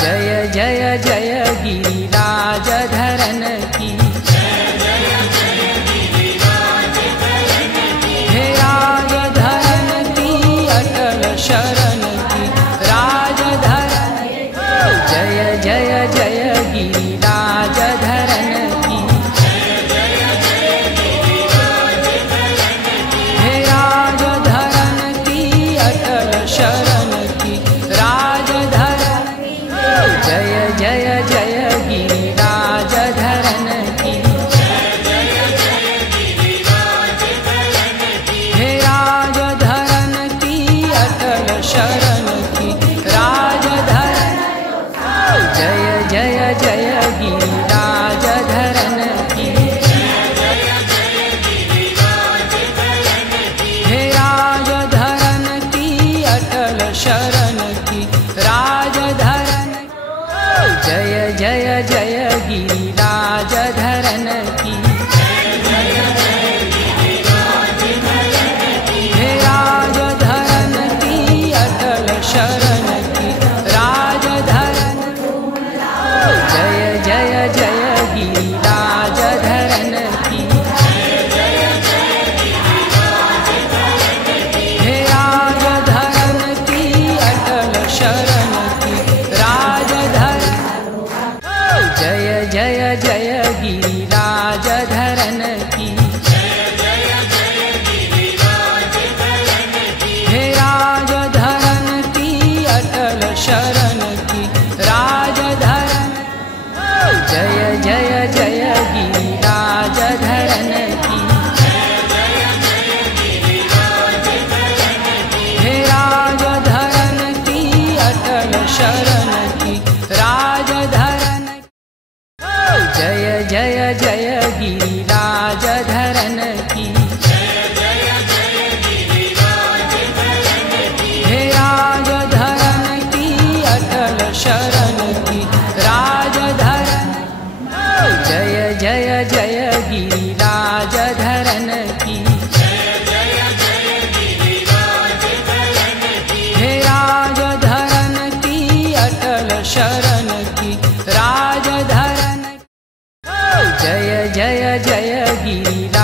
जय जय जय गिरिराज धरन की, हे राज धरन की अटल शरण की, राज धरन। जय जय जय गिरिराज धरन की, हे राज धरन की अटल शरण की, राज धरन। जय जय जय गिरिराज धरन की, हे राज धरन की अटल शरण की, राज धरन। जय जय जय गिरिराज धरन की, हे राज धरन की अटल शरण की, राज धरन। जय जय जय गिरिराज धरन की, हे राज धरन की अटल शरण की, राज धरन। जय जय जय गिरिराज धरन की, हे राज धरन की अटल शरण की, राज धरन। जय जय जय गिरिराज धरन की, हे राज धरन की अटल शरण की, राज धरन। जय जय जय गिरिराज धरन की, हे राज धरन की अटल शरण की, राज धरन। जय जय जय गिरिराज धरन की, हे राज धरन की अटल शरण की, राज धरन। जय जय जय गिरिराज धरन की, हे राज धरन की अटल शरण की, राज धरन। जय जय जय गिरिराज